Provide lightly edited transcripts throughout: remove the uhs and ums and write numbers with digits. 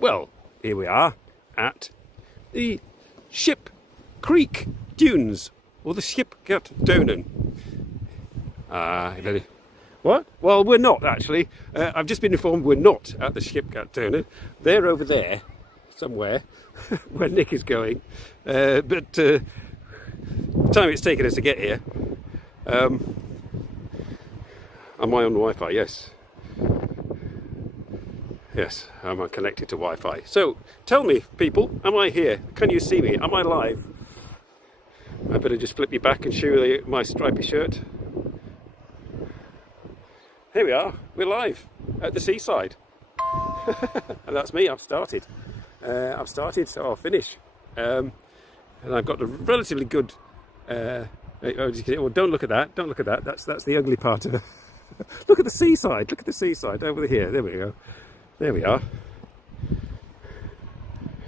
Well, here we are at the Ship Creek Dunes, or the Schipgat Duinen. What? Well, we're not actually. I've just been informed we're not at the Schipgat Duinen. They're over there, somewhere, where Nick is going. But the time it's taken us to get here. Am I on Wi-Fi? Yes. Yes, I'm connected to Wi-Fi. So, tell me, people, am I here? Can you see me? Am I live? I better just flip you back and show you my stripy shirt. Here we are, we're live at the seaside. And that's me, I've started, so I'll finish. And I've got a relatively good... well, don't look at that, that's the ugly part of it. Look at the seaside over here, there we go. There we are.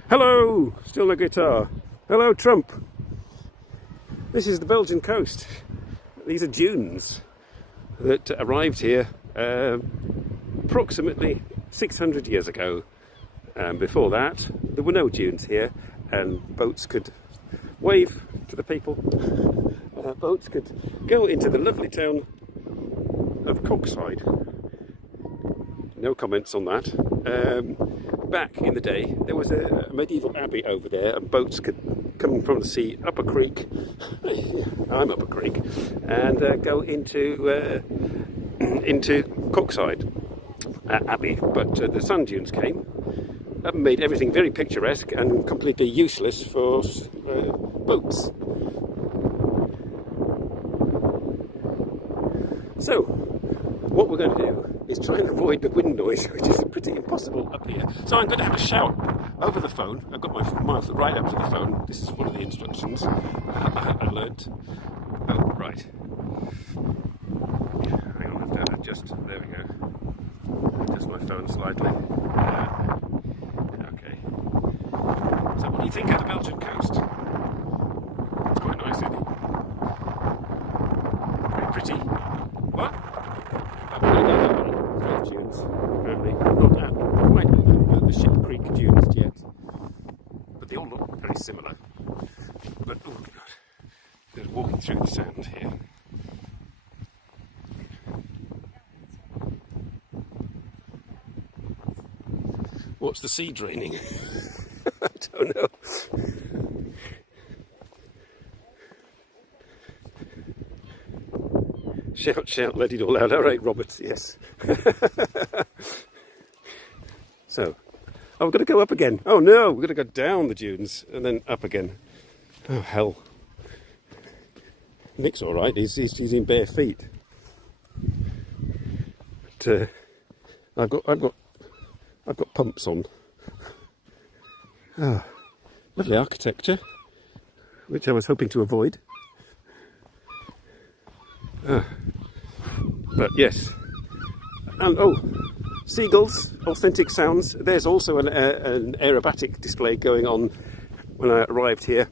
Hello! Still no guitar. Hello, Trump. This is the Belgian coast. These are dunes that arrived here approximately 600 years ago. Before that, there were no dunes here, and boats could wave to the people. Boats could go into the lovely town of Coxside. No comments on that. Back in the day, there was a medieval abbey over there, and boats could come from the sea up a creek. I'm up a creek, and go into Coxside Abbey. But the sand dunes came and made everything very picturesque and completely useless for boats. So, what we're going to do is try and avoid the wind noise, which is pretty impossible up here. So I'm going to have a shout over the phone. I've got my mouth right up to the phone. This is one of the instructions I learnt. Oh, right. Hang on, I have to adjust. There we go. Adjust my phone slightly. Okay. So what do you think of the Belgian coast? It's quite nice, isn't it? Very pretty. What? I'm going to go that way. Both dunes, apparently. Not at quite the Ship Creek dunes yet. But they all look very similar. But, oh god, just walking through the sand here. What's the sea draining? I don't know. Shout, shout, let it all out. All right, Roberts, yes. So, oh, we're going to go up again. Oh no, we're going to go down the dunes and then up again. Oh, hell. Nick's all right, he's in bare feet. But I've got pumps on. Ah, lovely architecture, which I was hoping to avoid. But yes, and oh, seagulls, authentic sounds. There's also an aerobatic display going on. When I arrived here,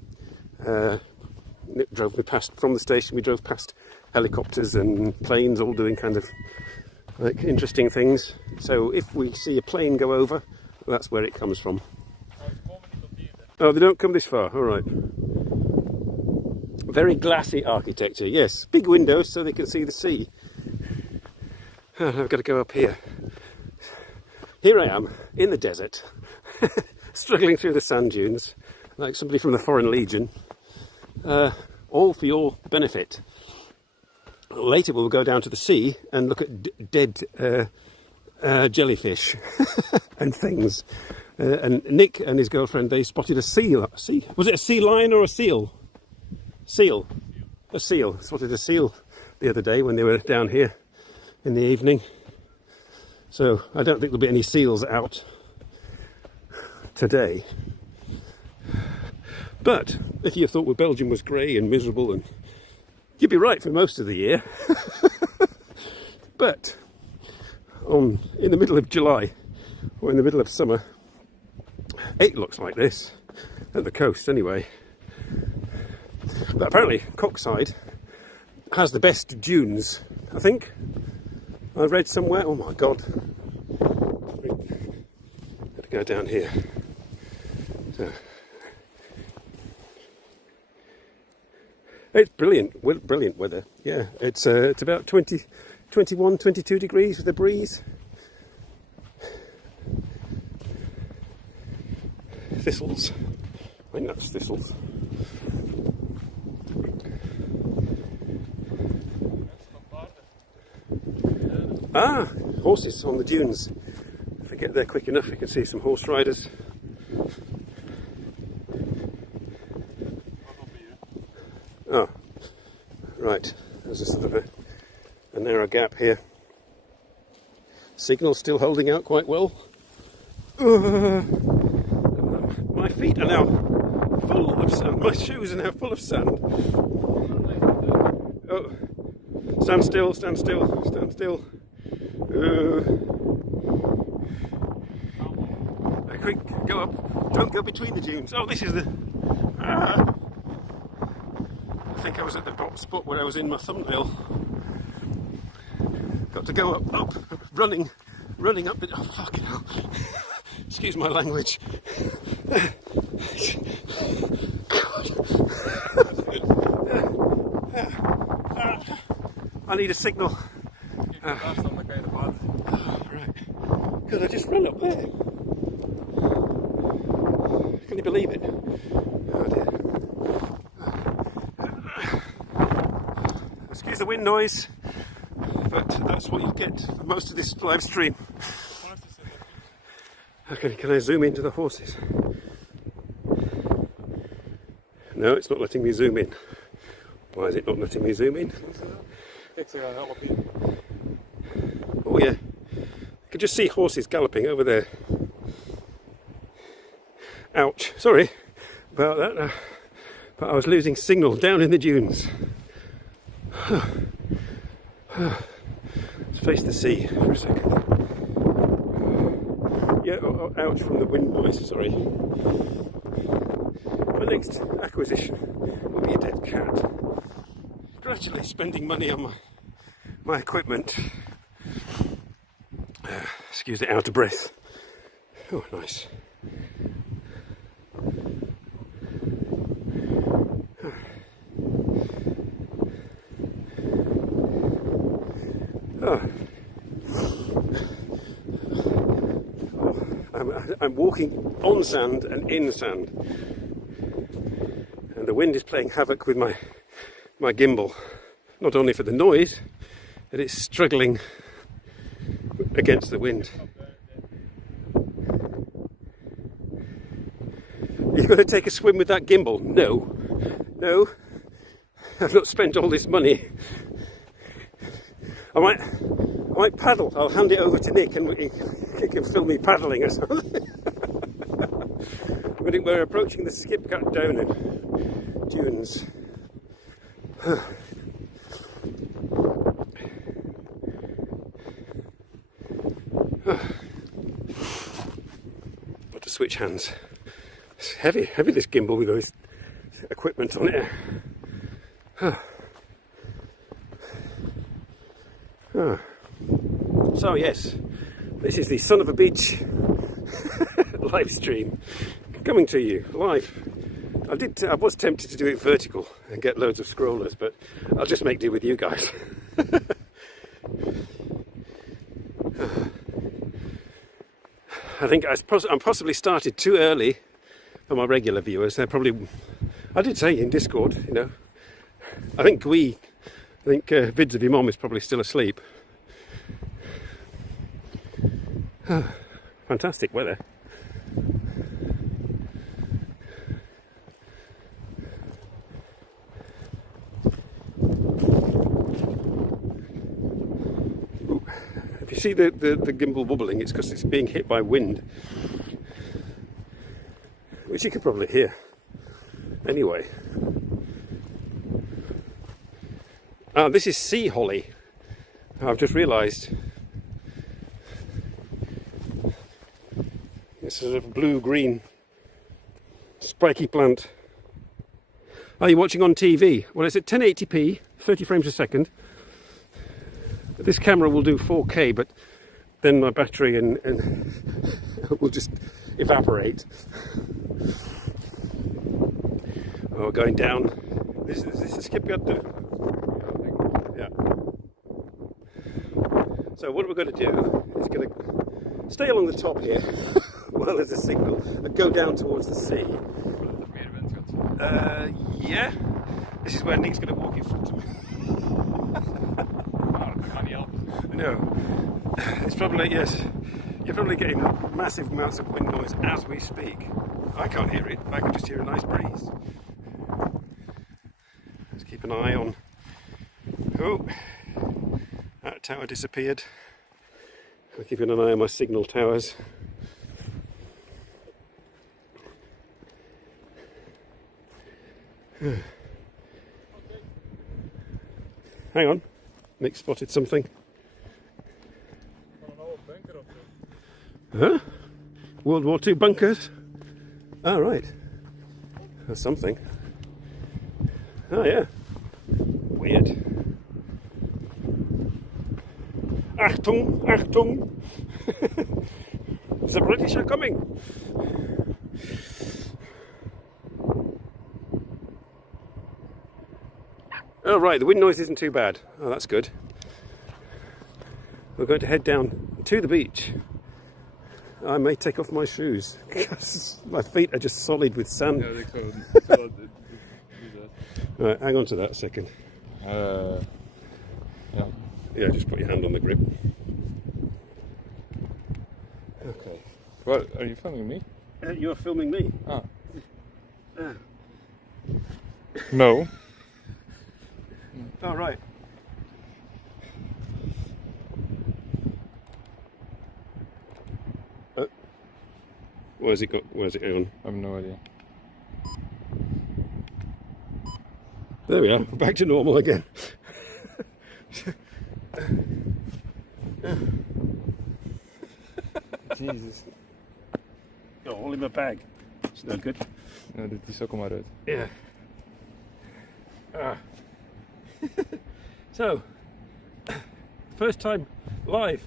Nick drove me past from the station. We drove past helicopters and planes, all doing kind of like interesting things. So if we see a plane go over, that's where it comes from. Oh, they don't come this far. All right. Very glassy architecture, yes. Big windows so they can see the sea. Oh, I've got to go up here. Here I am, in the desert, struggling through the sand dunes, like somebody from the Foreign Legion, all for your benefit. Later we'll go down to the sea and look at dead jellyfish and things. And Nick and his girlfriend, they spotted a seal. Was it a sea lion or a seal? Seal. A seal. Spotted a seal the other day when they were down here in the evening. So I don't think there'll be any seals out today. But if you thought Belgium was grey and miserable, and you'd be right for most of the year. But in the middle of July, or in the middle of summer, it looks like this, at the coast anyway. But apparently Coxside has the best dunes, I think. I read somewhere, oh my god. Gotta go down here. So, it's brilliant, brilliant weather. Yeah, it's about 21, 22 degrees with a breeze. Thistles. I think that's thistles. Ah, horses on the dunes. If I get there quick enough, you can see some horse riders. Oh, right. There's a sort of a narrow gap here. Signal still holding out quite well. My feet are now full of sand. My shoes are now full of sand. Oh, stand still, stand still, stand still. Quick, go up. Don't go between the dunes. Oh, this is the... I think I was at the spot where I was in my thumbnail. Got to go up, running up. Oh, fucking hell. Excuse my language. God. I need a signal. Right. God, I just ran up there. Can you believe it? Oh dear. Excuse the wind noise, but that's what you get for most of this live stream. Okay, can I zoom into the horses? No, it's not letting me zoom in. Why is it not letting me zoom in? Oh yeah, I can just see horses galloping over there. Ouch, sorry about that, but I was losing signal down in the dunes. Let's face the sea for a second. Yeah, ouch from the wind noise, sorry. My next acquisition will be a dead cat. Gradually spending money on my equipment. Excuse the out of breath. Oh, nice. I'm walking on sand and in sand, and the wind is playing havoc with my gimbal. Not only for the noise, but it's struggling against the wind. You're going to take a swim with that gimbal? No, I've not spent all this money. I might paddle. I'll hand it over to Nick and he can film me paddling or something. We're approaching the skipjack down in dunes. Got to switch hands. It's heavy this gimbal with all this equipment on it. So yes, this is the Son of a Beach live stream coming to you live. I was tempted to do it vertical and get loads of scrollers, but I'll just make do with you guys. I think I'm possibly started too early for my regular viewers. They're probably, I did say in Discord, you know, I think Vids of Your Mom is probably still asleep. Fantastic weather. Ooh. If you see the gimbal wobbling, it's because it's being hit by wind, which you can probably hear. Anyway, this is sea holly. I've just realised. It's sort of blue-green, spiky plant. Are you watching on TV? Well, it's at 1080p, 30 frames a second. This camera will do 4K, but then my battery and will just evaporate. Oh, we're going down. This is the skip up there. Yeah. So what we're going to do is going to stay along the top here while there's a signal and go down towards the sea. Yeah. This is where Nick's going to walk in front of me. No. It's probably, yes. You're probably getting massive amounts of wind noise as we speak. I can't hear it. I can just hear a nice breeze. Let's keep an eye on. Oh, that tower disappeared. I'm keeping an eye on my signal towers. Hang on, Nick spotted something. Huh? World War II bunkers? Oh, right. That's something. Oh, yeah. Weird. Achtung, Achtung! The British are coming! Oh, right, the wind noise isn't too bad. Oh, that's good. We're going to head down to the beach. I may take off my shoes because my feet are just solid with sand. Yeah, they could. Right, hang on to that a second. Yeah. Yeah, just put your hand on the grip. Okay. What? Are you filming me? You're filming me. Ah. No. Oh, right. Where's it got? Where's it going? I have no idea. There we are. We're back to normal again. Jesus. Oh, all in my bag. It's no good. Ja, dit is ook maar uit. Yeah. So, first time live.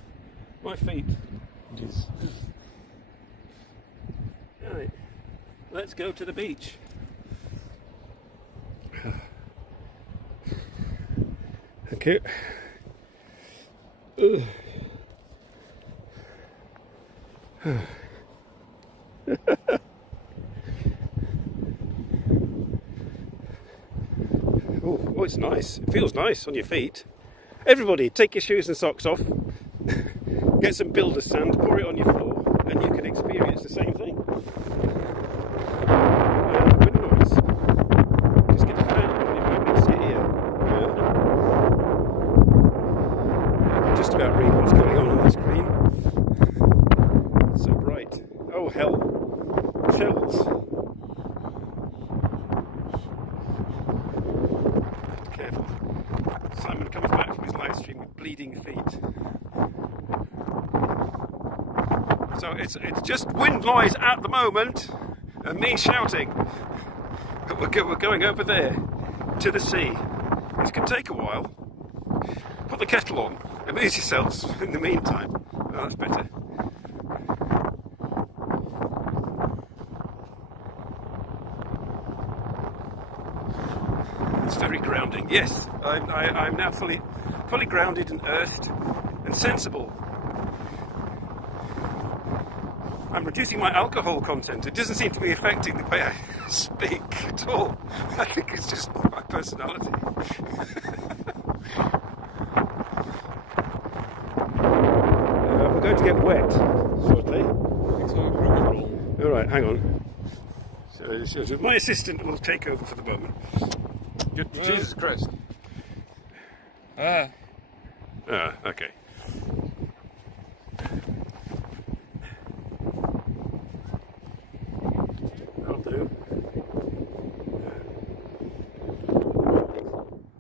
My feet. Jeez. Right. Let's go to the beach. Thank you. Oh, it's nice. It feels nice on your feet. Everybody, take your shoes and socks off. Get some builder's sand, pour it on your floor, and you can experience the same thing. Wind noise. Just get a fan and put it right next to your ear. Yeah. You can just about read what's going on the screen. It's so bright. Oh hell. Shells. Careful. Simon comes back from his live stream with bleeding feet. So it's just wind noise at the moment, and me shouting. But we're going over there to the sea. This could take a while. Put the kettle on. Amuse yourselves in the meantime. Oh, that's better. It's very grounding. Yes, I'm now fully grounded and earthed and sensible. I'm reducing my alcohol content. It doesn't seem to be affecting the way I speak at all. I think it's just my personality. We're going to get wet shortly. All right, hang on. So my assistant will take over for the moment. Jesus Christ. Ah. Okay. I'll do.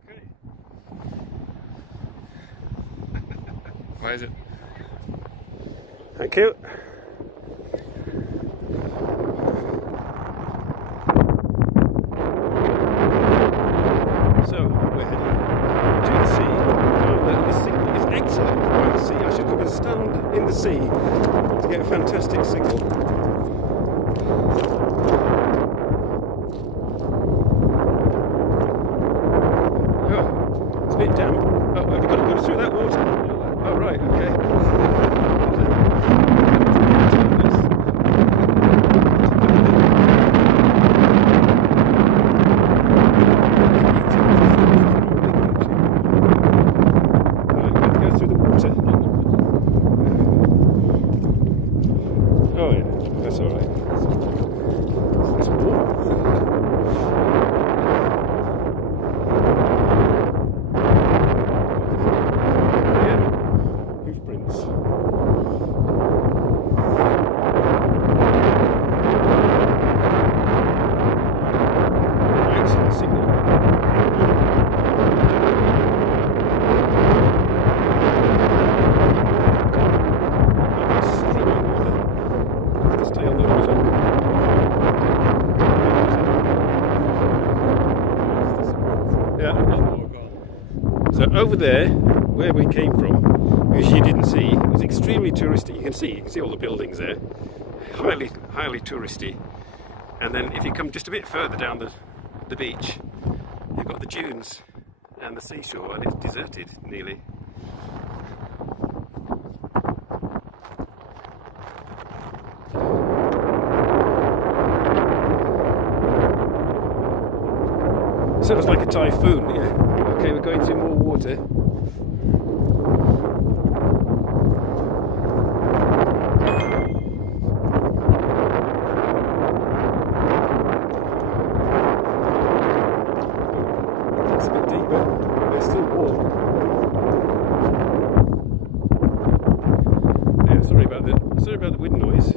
Okay. Why is it? Thank you. So we're heading to the sea. The signal is excellent by the sea. I should come and stand in the sea to get a fantastic signal. Oh, it's a bit damp. Oh, have you got to go through that water? Oh, right, okay. Go through the water. Oh, yeah, that's all right. It's warm. Yeah, hoof prints. Excellent signal. Struggling with it. Have to stay on the horizontal. Yeah. So over there, where we came from, which you didn't see, it was extremely touristy. You can see all the buildings there, highly touristy. And then if you come just a bit further down the beach, you've got the dunes and the seashore, and it's deserted nearly. Sounds like a typhoon, yeah. Okay, we're going through more water. It's a bit deeper, but it's still warm. Yeah, sorry about the wind noise.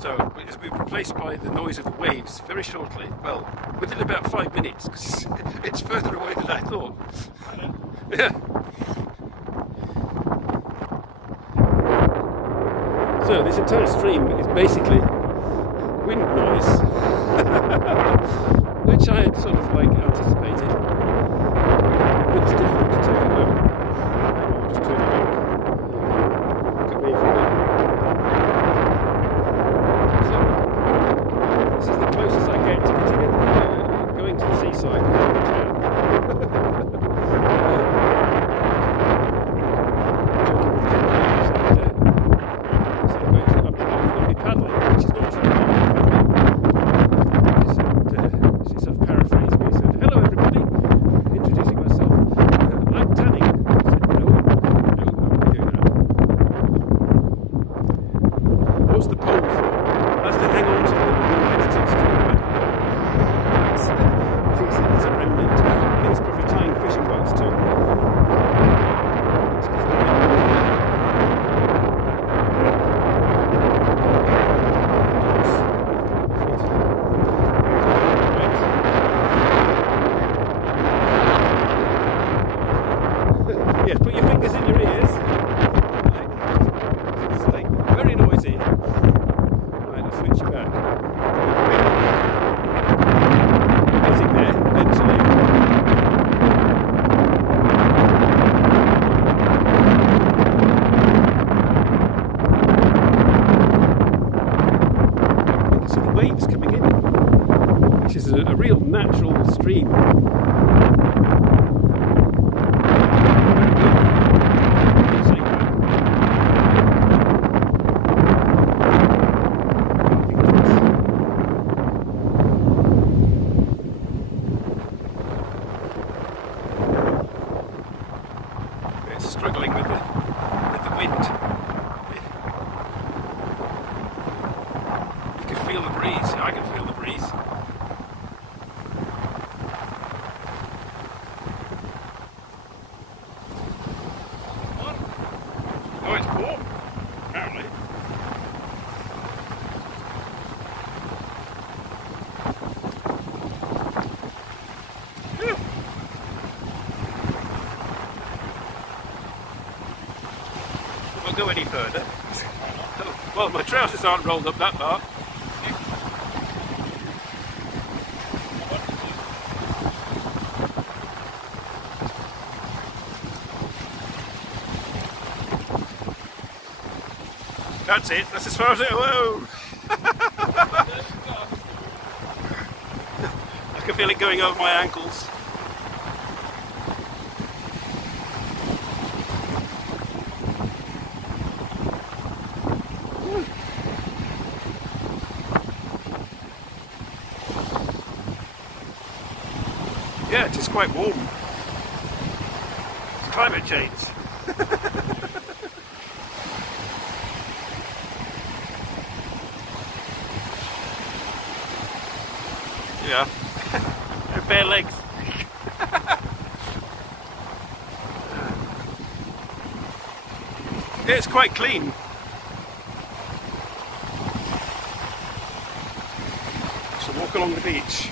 So it's been replaced by the noise of the waves very shortly. Well, within about 5 minutes, because it's further away than I thought. Yeah. So this entire stream is basically wind noise, which I had sort of like anticipated. But it's different to I'll just turn it back. Look at me for a bit. This is the closest I get to going to the seaside without the town. Joking with Kimberly, so I'm going to be paddling, which is not true. She sort of paraphrased me and said, "Hello everybody," introducing myself. "I'm tanning." I said, no, I won't be doing that. What's the pole for? That's to hang on to when the wind gets too strong. I think it's a remnant. I think it's probably tying fishing boats too. Yes, put your fingers in your ears. It's like very noisy. Right, I'll switch you back. Getting there eventually. You can see the waves coming in, which is a real natural stream. Struggling with the wind. You can feel the breeze. I can feel the breeze. Oh, it's warm, apparently. Phew. Won't go any further. Well, my trousers aren't rolled up that far. That's it. That's as far as it. Whoa! I can feel it going over my ankles. Yeah, it is quite warm. It's climate change. Yeah, they're bare legs. Yeah, it's quite clean. So walk along the beach.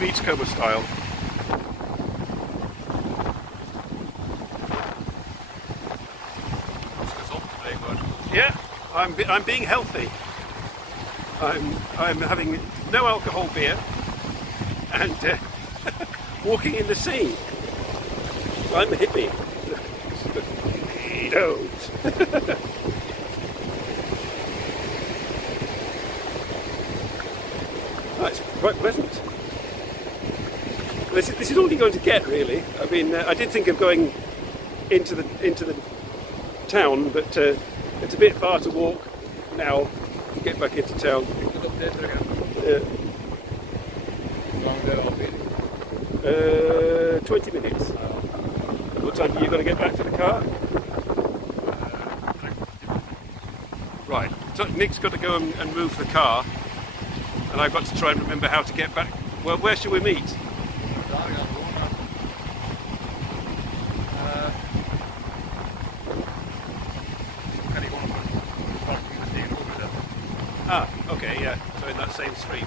Beachcomber style. Yeah, I'm being healthy. I'm having no alcohol beer and walking in the sea. I'm a hippie. Don't. Oh, it's quite pleasant. This is all you're going to get, really. I mean, I did think of going into the town, but it's a bit far to walk now to get back into town. 20 minutes. What time are you going to get back to the car? Right. So Nick's got to go and move the car, and I've got to try and remember how to get back. Well, where should we meet? Ah, okay, yeah. So in that same street.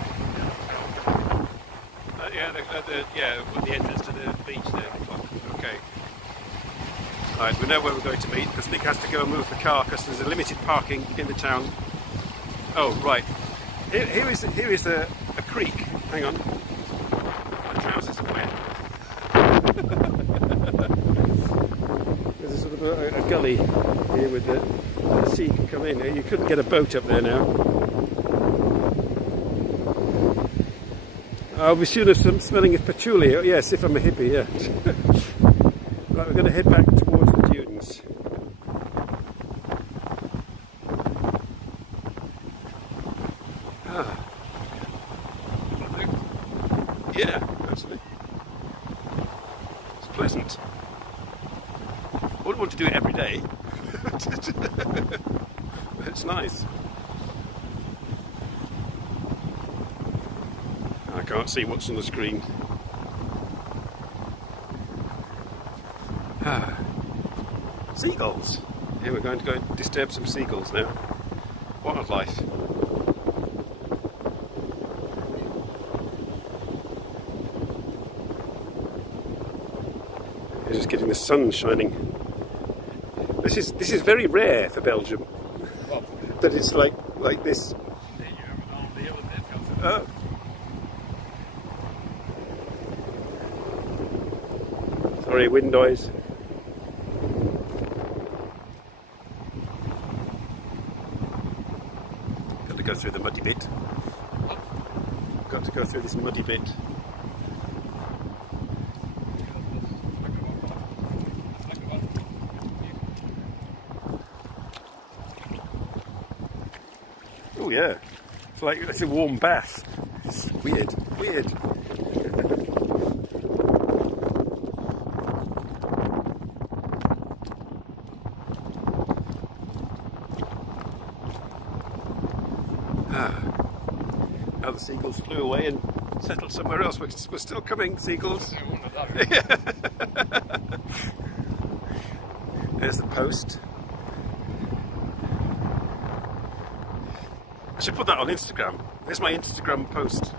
The entrance to the beach there. Okay. Right, we know where we're going to meet because Nick has to go and move the car because there's a limited parking in the town. Oh, right. Here is a creek. Hang on. My trousers are wet. There's a sort of a gully here with the sea can come in. You couldn't get a boat up there now. I'll be soon of some smelling of patchouli. Yes, if I'm a hippie, yeah. Right, we're going to head back towards the dunes. Ah. Yeah, actually. It's pleasant. I wouldn't want to do it every day. But it's nice. I can't see what's on the screen. Ah. Seagulls. Here we're going to go and disturb some seagulls now. Wildlife. You're just getting the sun shining. This is very rare for Belgium. That it's like this. Oh. Sorry, wind noise. Got to go through the muddy bit. Got to go through this muddy bit. Oh yeah, it's a warm bath. It's weird. Now the seagulls flew away and settled somewhere else. We're still coming, seagulls. There's the post. I should put that on Instagram. There's my Instagram post.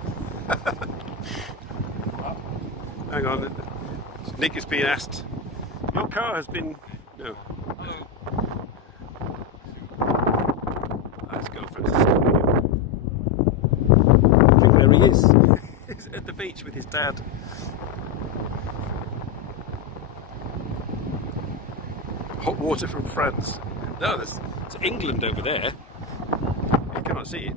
Hang on. Nick is being asked. Your car has been... No. Hello. His girlfriend's coming in. Look where he is. He's at the beach with his dad. Hot water from France. No, there's England over there. You can't see it.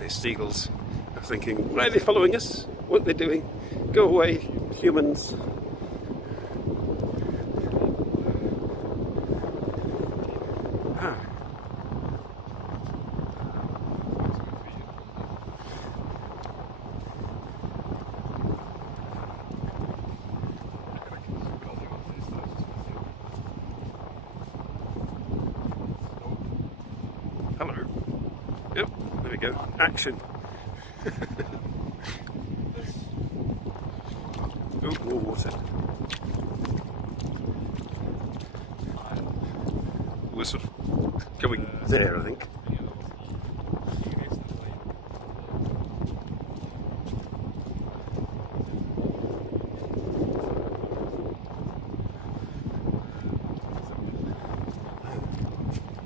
These seagulls are thinking, why are they following us? What are they doing? Go away, humans. Ah. Hello. Yep, there we go. Action. Oh, more water. We're sort of going there, I think.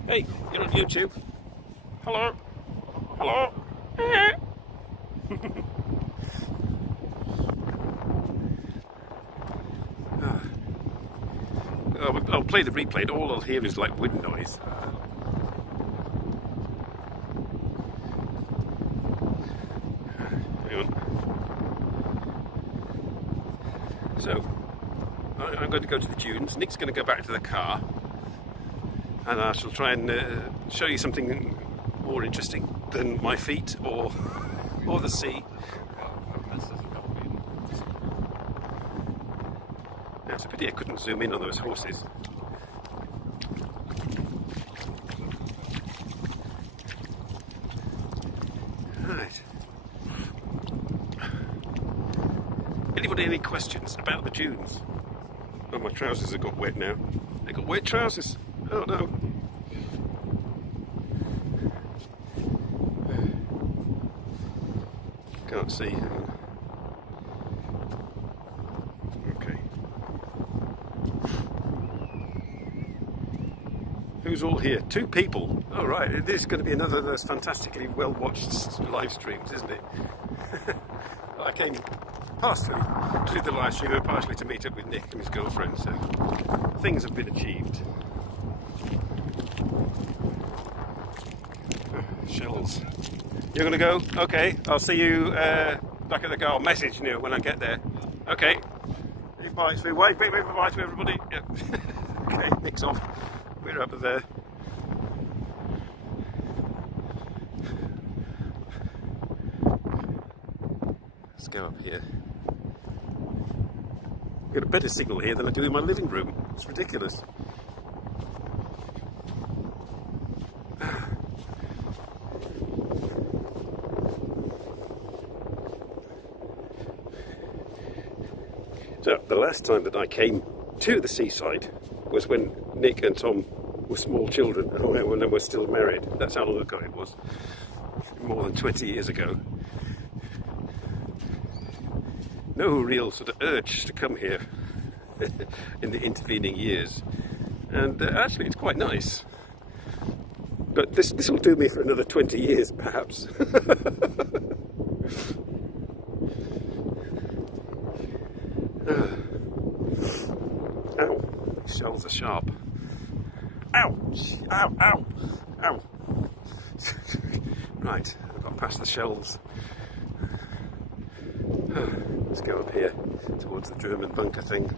Hey, you're on YouTube. Hello. Hello. I'll play the replay, and all I'll hear is like wind noise. Hang on. So, I'm going to go to the dunes. Nick's going to go back to the car, and I shall try and show you something more interesting than my feet or the sea. Now, it's a pity I couldn't zoom in on those horses. Right. Anybody any questions about the dunes? Oh, my trousers have got wet now. They got wet trousers. Oh no. Can't see. Okay. Who's all here? 2 people. Oh right, this is going to be another of those fantastically well-watched live streams, isn't it? I came partially to do the live stream and partially to meet up with Nick and his girlfriend, so things have been achieved. Shells. You're going to go? Okay, I'll see you back at the car. I'll message you when I get there. Okay. Bye. Wait bye to everybody. Yep. Okay, Nick's off. We're up there. Let's go up here. I've got a better signal here than I do in my living room. It's ridiculous. So the last time that I came to the seaside was when Nick and Tom were small children, when they were still married. That's how long ago it was. More than 20 years ago. No real sort of urge to come here in the intervening years. And actually it's quite nice. But this will do me for another 20 years, perhaps. Ow, these shells are sharp. Ouch! Ow, ow, ow. Right, I've got past the shells. Let's go up here towards the German bunker thing.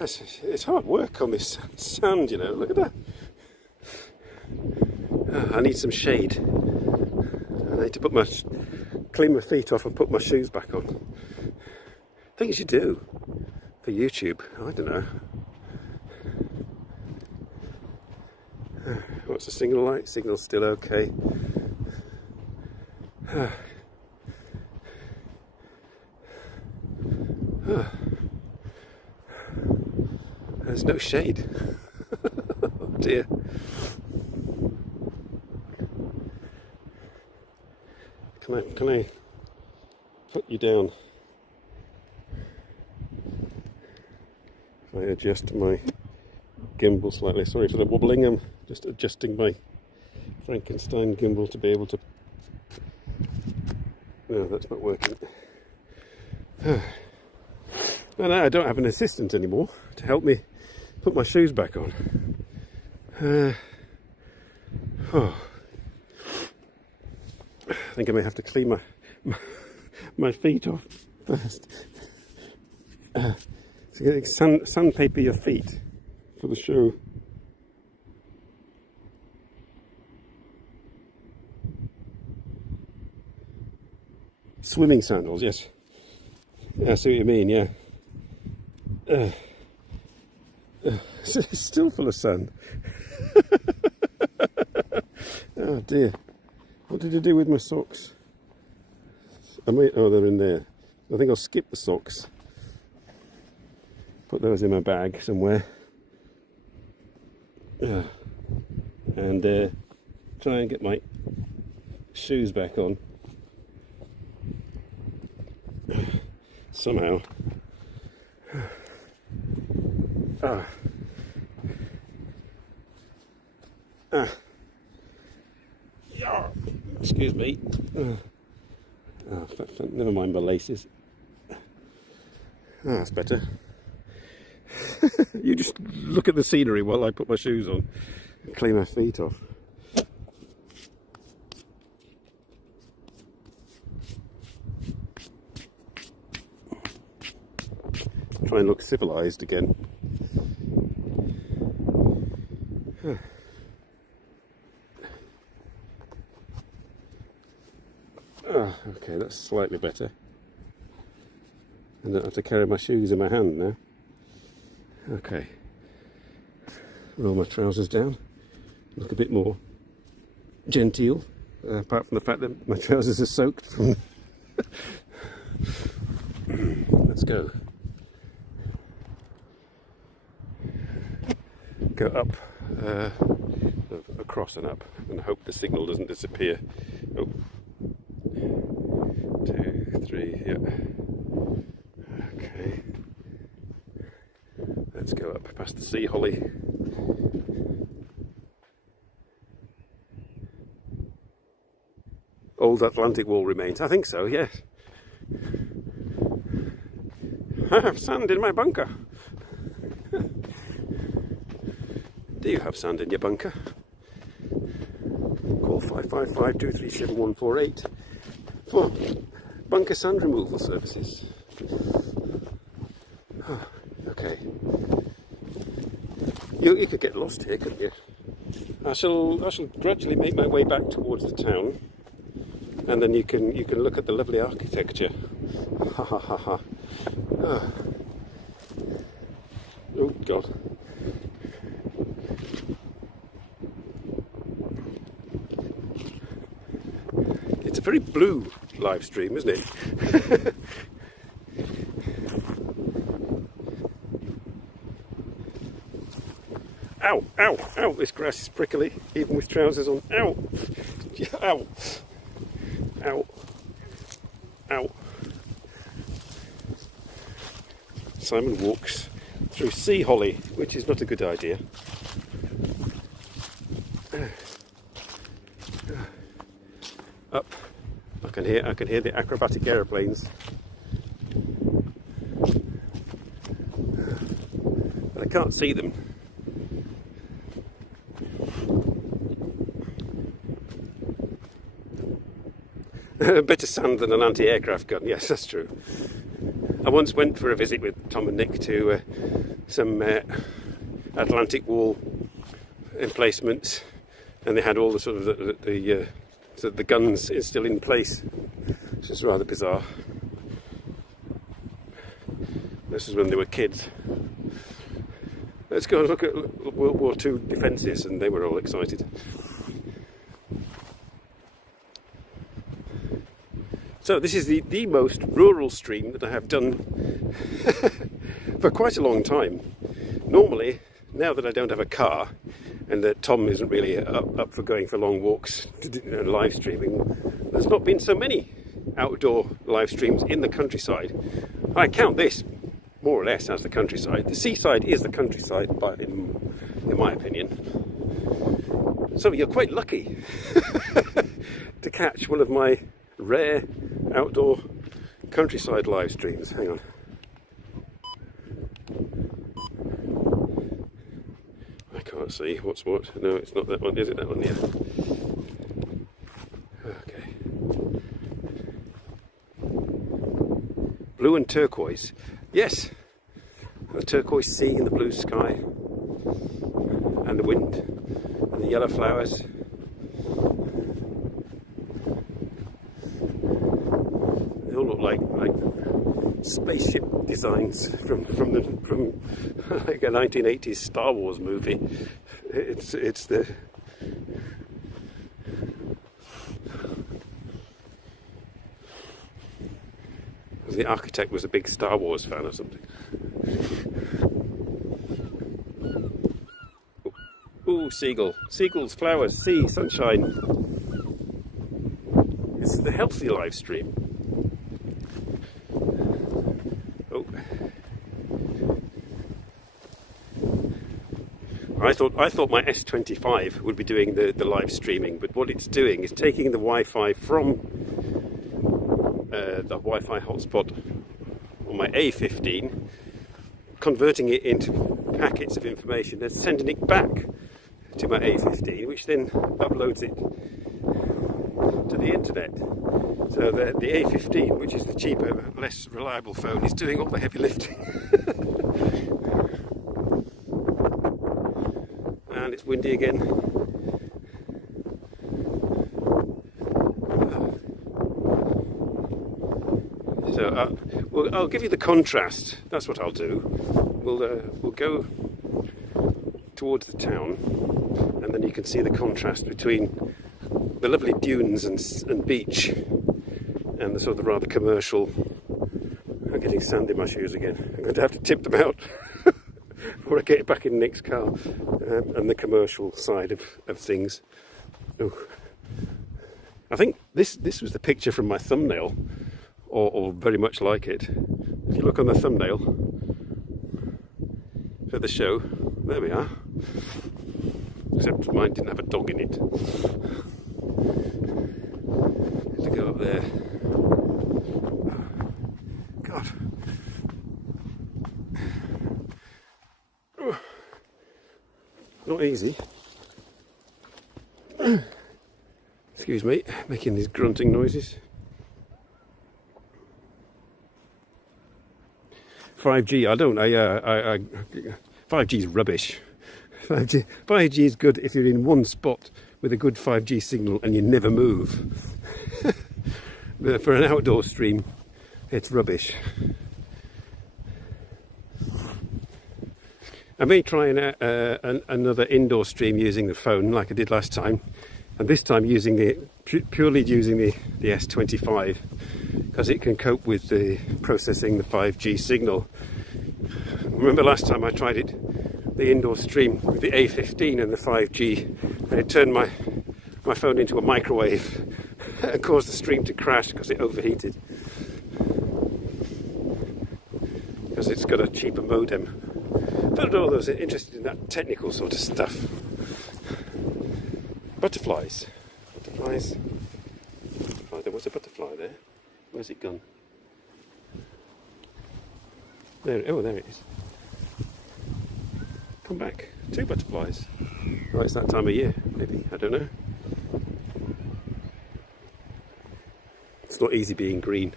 It's hard work on this sand, you know, look at that. I need some shade. I need to clean my feet off and put my shoes back on. Things you do for YouTube, I don't know. What's the signal like? Signal's still okay. There's no shade. Oh dear. Can I put you down? If I adjust my gimbal slightly. Sorry for the wobbling. I'm just adjusting my Frankenstein gimbal to be able to. No, that's not working. No, I don't have an assistant anymore to help me put my shoes back on. I think I may have to clean my feet off first. So sandpaper your feet for the show. Swimming sandals, yes. Yeah, I see what you mean, yeah. It's still full of sand. Oh dear. What did I do with my socks? Oh, they're in there. I think I'll skip the socks. Put those in my bag somewhere. And try and get my shoes back on. Somehow. Excuse me. Never mind my laces. That's better. You just look at the scenery while I put my shoes on and clean my feet off. Try and look civilized again. Okay, that's slightly better. I don't have to carry my shoes in my hand now. Okay. Roll my trousers down. Look a bit more genteel, apart from the fact that my trousers are soaked from... Let's go. Go up, across and up, and hope the signal doesn't disappear. Oh. 2, 3, yeah. Okay. Let's go up past the sea holly. Old Atlantic wall remains. I think so, yes. I have sand in my bunker. Do you have sand in your bunker? Call 555-237-148 for bunker sand removal services. Oh, okay. You could get lost here, couldn't you? I shall gradually make my way back towards the town, and then you can look at the lovely architecture. Ha ha ha ha. Oh God. It's a very blue live stream, isn't it? Ow, ow, ow, this grass is prickly, even with trousers on. Ow, ow, ow, ow. Simon walks through sea holly, which is not a good idea. Up, I can hear the acrobatic aeroplanes. But I can't see them. Better sand than an anti-aircraft gun, yes, that's true. I once went for a visit with Tom and Nick to some Atlantic wall emplacements, and they had all the sort of the guns still in place, which is rather bizarre. This is when they were kids. Let's go and look at World War II defences, and they were all excited. So this is the most rural stream that I have done for quite a long time. Normally, now that I don't have a car, and that Tom isn't really up for going for long walks to do, live streaming. There's not been so many outdoor live streams in the countryside. I count this more or less as the countryside. The seaside is the countryside, in my opinion. So you're quite lucky to catch one of my rare outdoor countryside live streams. Hang on. I can't see what's what. No, it's not that one, is it? That one, yeah. Okay. Blue and turquoise. Yes. The turquoise sea and the blue sky. And the wind. And the yellow flowers. They all look like spaceship designs from like a 1980s Star Wars movie. It's the architect was a big Star Wars fan or something. Ooh, seagull. Seagulls, flowers, sea, sunshine. This is the healthy live stream. Oh. I thought my S25 would be doing the live streaming, but what it's doing is taking the Wi-Fi from the Wi-Fi hotspot on my A15, converting it into packets of information and sending it back to my A15, which then uploads it to the internet. So the A15, which is the cheaper, less reliable phone, is doing all the heavy lifting. And it's windy again. So well, I'll give you the contrast. That's what I'll do. We'll go towards the town, and then you can see the contrast between the lovely dunes and beach and the sort of rather commercial. I'm getting sand in my shoes again. I'm going to have to tip them out before I get back in Nick's car. And the commercial side of things. Ooh. I think this was the picture from my thumbnail, or very much like it. If you look on the thumbnail for the show, there we are. Except mine didn't have a dog in it. To go up there. God. Not easy. Excuse me, making these grunting noises. 5G, 5G is rubbish. 5G is good if you're in one spot with a good 5G signal and you never move. But for an outdoor stream, it's rubbish. I may try another indoor stream using the phone like I did last time, and this time purely using the S25, because it can cope with processing the 5G signal. Remember last time I tried the indoor stream with the A15 and the 5G, and it turned my phone into a microwave and caused the stream to crash because it overheated. Because it's got a cheaper modem. But all those are interested in that technical sort of stuff. Butterflies. Butterflies. Oh, there was a butterfly there. Where's it gone? There. Oh, there it is. Come back. 2 butterflies. Oh, it's that time of year, maybe. I don't know. It's not easy being green.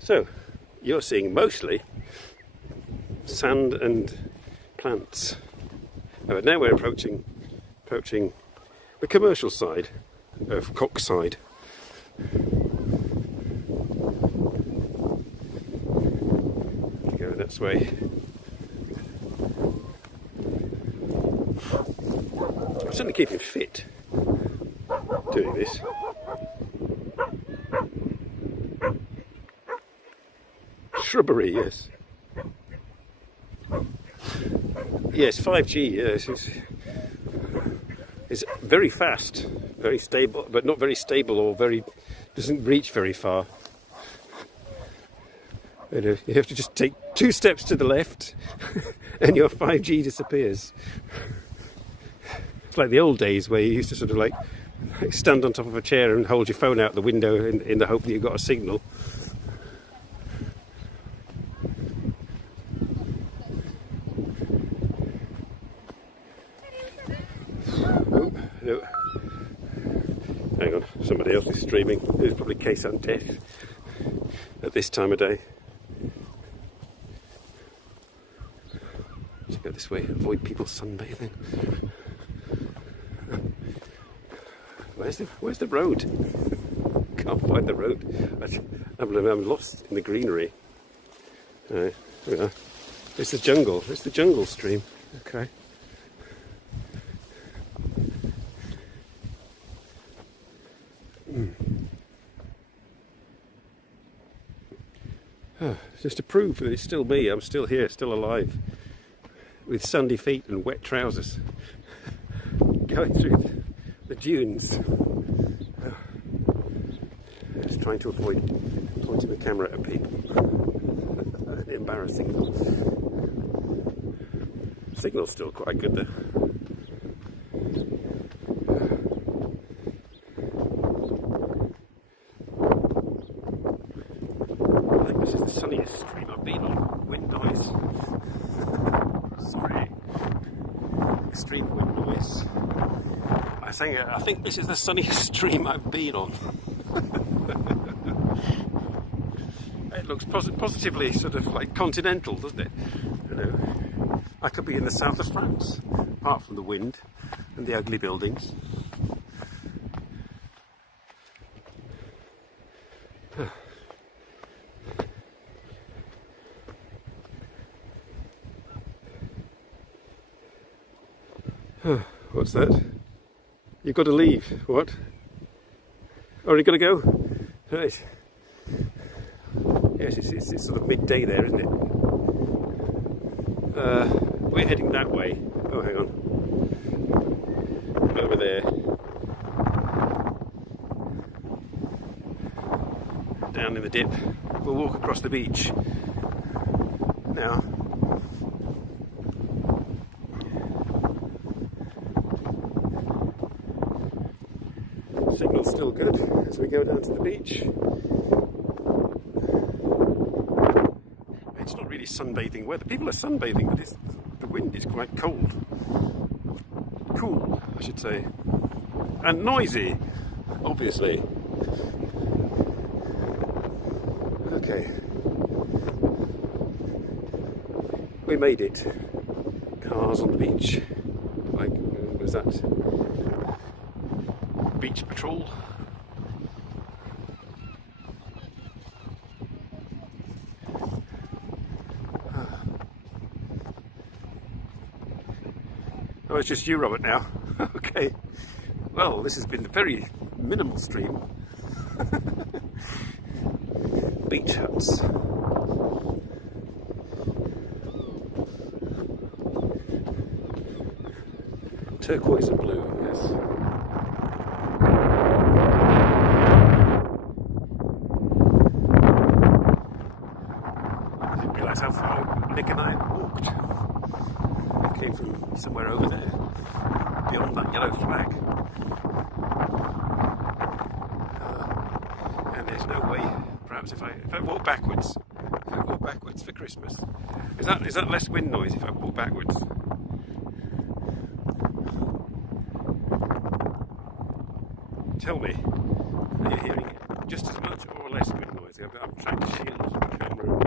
So, you're seeing mostly sand and plants. But now we're approaching the commercial side of Coxside. Go this way. I'm certainly keeping fit doing this. shrubbery, yes. Yes, 5G, yes. It's very fast, very stable, but not very stable, or doesn't reach very far. You have to just take 2 steps to the left and your 5G disappears. It's like the old days where you used to sort of like stand on top of a chair and hold your phone out the window in the hope that you got a signal. Oh, no. Hang on, somebody else is streaming. There's probably case on death at this time of day. Let's go this way, avoid people sunbathing. Where's the road? Can't find the road. I'm lost in the greenery. There we are. It's the jungle. It's the jungle stream. Okay. Just to prove that it's still me, I'm still here, still alive, with sandy feet and wet trousers, going through the dunes. Just trying to avoid pointing the camera at people. Embarrassing. Signal's still quite good though. I think this is the sunniest stream I've been on. Wind noise. Sorry. Extreme wind noise. I think this is the sunniest stream I've been on. It looks positively sort of like continental, doesn't it? You know, I could be in the south of France, apart from the wind and the ugly buildings. What's that? You've got to leave. What? Oh, are you going to go? Right. Yes, it's sort of midday there, isn't it? We're heading that way. Oh, hang on. Over there. Down in the dip. We'll walk across the beach. Now. Signal's still good as we go down to the beach. It's not really sunbathing weather. People are sunbathing, but the wind is quite cold. Cool, I should say. And noisy, obviously. Okay. We made it. Cars on the beach. Like, what was that? Beach patrol. Oh, it's just you, Robert, now. Okay. Well, this has been a very minimal stream. Beach huts. Turquoise and blue, yes. I didn't realise how far Nick and I had walked. It came from somewhere over there, beyond that yellow flag. And there's no way, perhaps if I walk backwards, for Christmas, is that less wind noise if I walk backwards? Tell me, are you hearing just as much or less wind noise? I'm trying to shield the camera and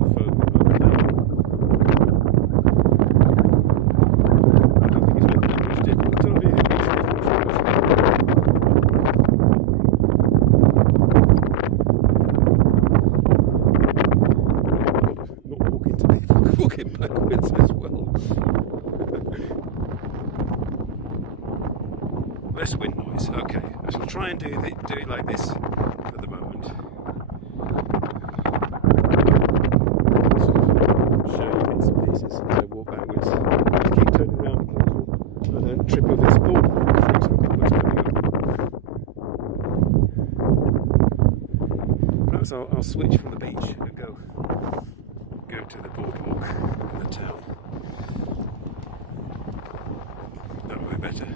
the phone with my down. I don't think it's making that much difference. I don't think it makes a difference. Not walking to me, walking backwards as well. Less wind noise, okay. I shall try and do it like this for the moment. switch from the beach and go to the boardwalk in the town. That would be better.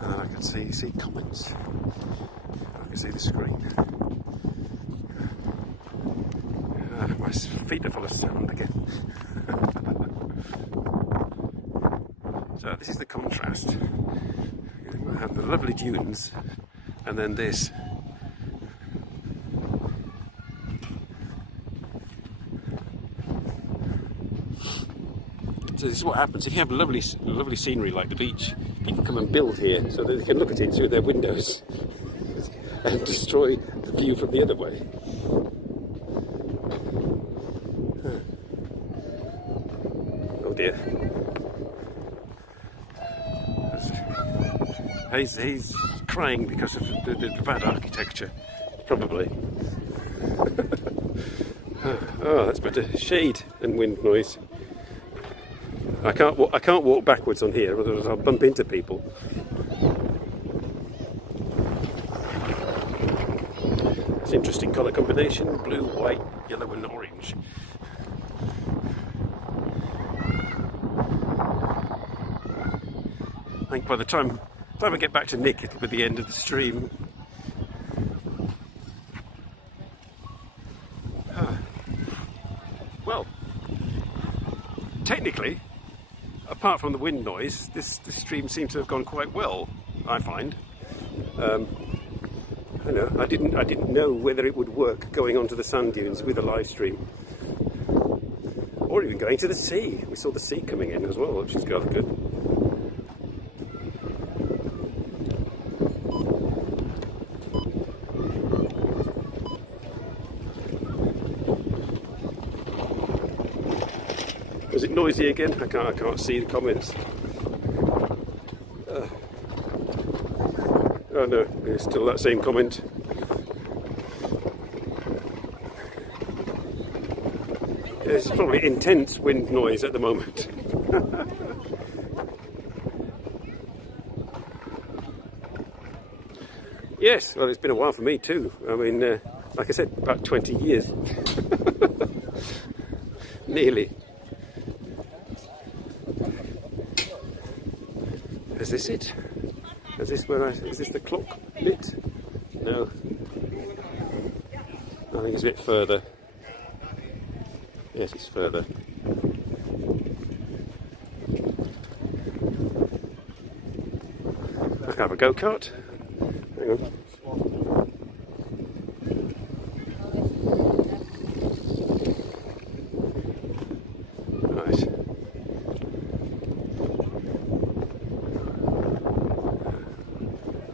And I can see comments. I can see the screen. My feet are full of sand again. So this is the contrast. We have the lovely dunes, and then this. So this is what happens if you have lovely scenery like the beach. People come and build here so that they can look at it through their windows and destroy the view from the other way. Oh dear. He's crying because of the bad architecture, probably. Oh, that's better. Shade and wind noise. I can't walk backwards on here, otherwise I'll bump into people. It's an interesting colour combination: blue, white, yellow, and orange. I think by the time I get back to Nick, it'll be the end of the stream. Well, technically, apart from the wind noise, this stream seems to have gone quite well, I find. I didn't know whether it would work going onto the sand dunes with a live stream, or even going to the sea. We saw the sea coming in as well, which is rather good. Is it noisy again? I can't see the comments. Oh no, it's still that same comment. It's probably intense wind noise at the moment. Yes, well, it's been a while for me too. I mean, like I said, about 20 years. Nearly. Is this it? Is this the clock lit? No. I think it's a bit further. Yes, it's further. I can have a go-kart. Hang on.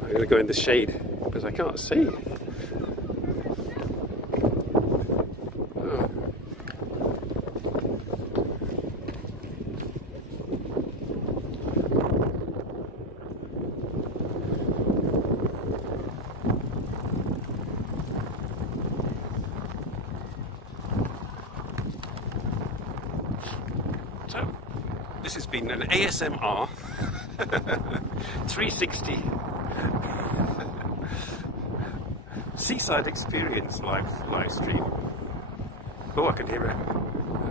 I'm going to go in the shade because I can't see. Oh. So, this has been an ASMR 360 seaside experience live stream. Oh, I can hear it.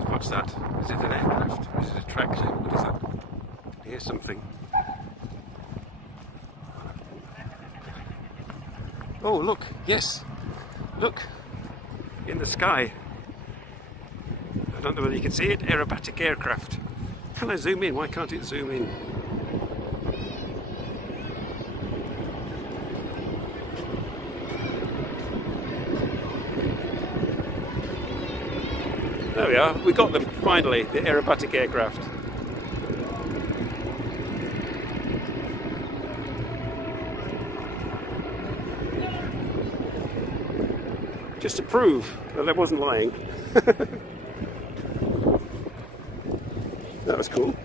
What's that? Is it an aircraft? Or is it a tractor? What is that? I hear something. Oh, look! Yes, look in the sky. I don't know whether you can see it. Aerobatic aircraft. Can I zoom in? Why can't it zoom in? There we are, we got them, finally, the aerobatic aircraft. Just to prove that I wasn't lying. That was cool.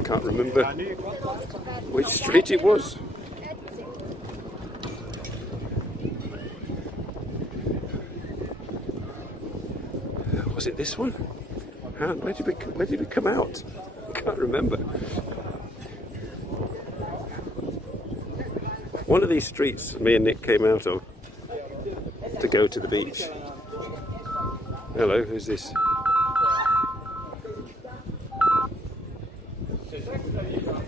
I can't remember which street it was. Was it this one? Where did we come out? I can't remember. one of these streets me and Nick came out of to go to the beach. Hello, who's this?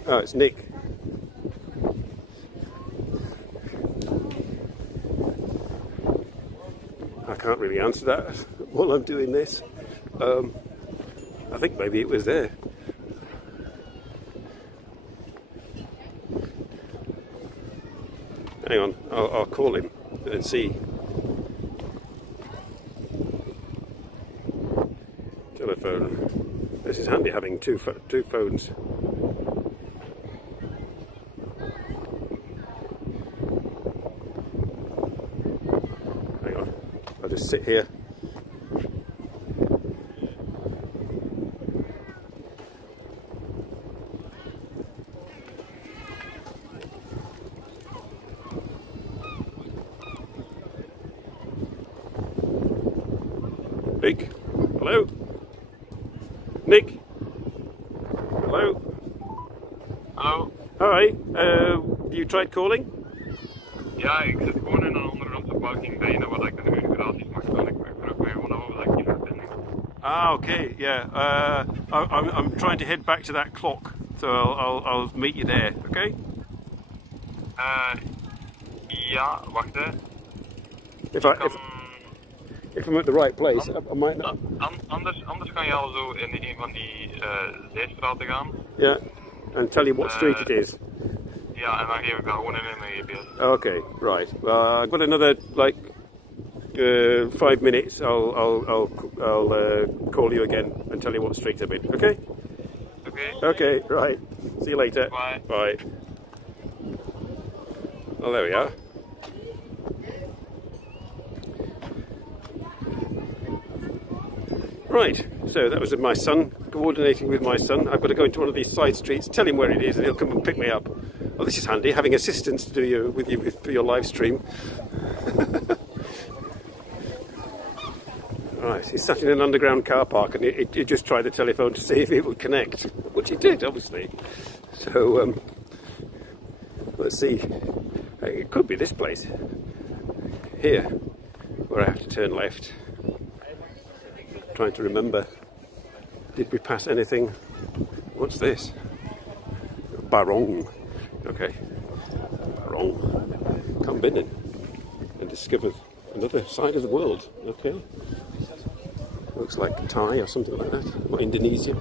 Oh, it's Nick. I can't really answer that while I'm doing this. I think maybe it was there. Hang on, I'll call him and see. Telephone. This is handy having two phones. Hang on, I'll just sit here. Nick? Hello? Nick? Hello? Hallo? Hi, you tried calling? Ja, ik zit gewoon in een ondergrondse parking bijna waar ik een uur gratis mag staan. Ik vroeg mij gewoon af of ik die verbinding had. Ah, okay, yeah. I'm trying to head back to that clock, so I'll meet you there, okay? Ja, wacht hè. If I'm at the right place, I might not. Anders kan je al zo in een van die zijstraten gaan. Yeah, and tell you what street it is. Ja, en dan geef ik dat gewoon in mijn GPS. Okay, right. I've got another 5 minutes. I'll call you again and tell you what street I'm in. Okay? Okay, right. See you later. Bye. Bye. Oh, there we are. Right, so that was my son, coordinating with my son. I've got to go into one of these side streets, tell him where it is, and he'll come and pick me up. Oh, this is handy, having assistance to do for your live stream. Right, he sat in an underground car park and he just tried the telephone to see if it would connect, which it did, obviously. So, let's see. It could be this place. Here, where I have to turn left. Trying to remember, did we pass anything? What's this? Barong. Okay, Barong. Come in and discovered another side of the world. Okay, looks like Thai or something like that, or Indonesia.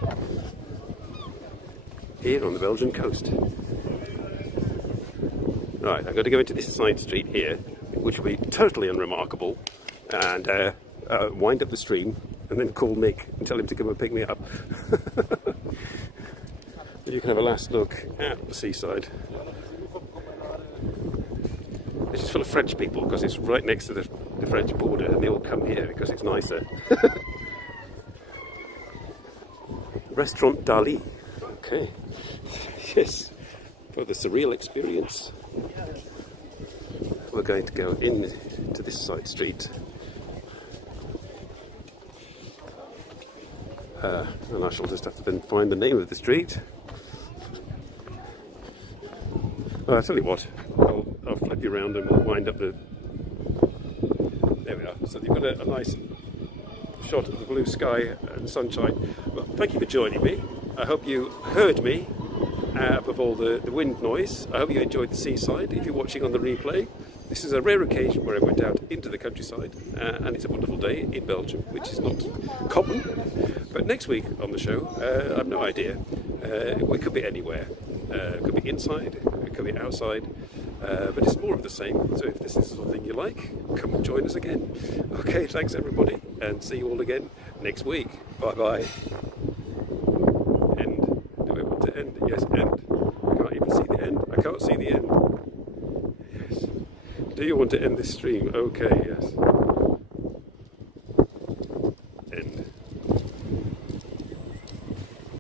Here on the Belgian coast. Right, I've got to go into this side street here, which will be totally unremarkable, and wind up the stream. And then call Nick and tell him to come and pick me up. You can have a last look at the seaside. It's just full of French people because it's right next to the French border, and they all come here because it's nicer. Restaurant Dali. Okay. Yes. For the surreal experience. We're going to go into this side street. And I shall just have to then find the name of the street. Well, I'll tell you what, I'll flip you around and we'll wind up the... There we are. So you've got a nice shot of the blue sky and sunshine. Well, thank you for joining me. I hope you heard me above all the wind noise. I hope you enjoyed the seaside. If you're watching on the replay, this is a rare occasion where I went out into the countryside, and it's a wonderful day in Belgium, which is not common. But next week on the show, I have no idea. We could be anywhere. It could be inside, it could be outside, but it's more of the same. So if this is something you like, come and join us again. Okay, thanks everybody, and see you all again next week. Bye bye. End. Do I want to end? Yes, end. I can't even see the end. I can't see the end. Yes. Do you want to end this stream? Okay, yes.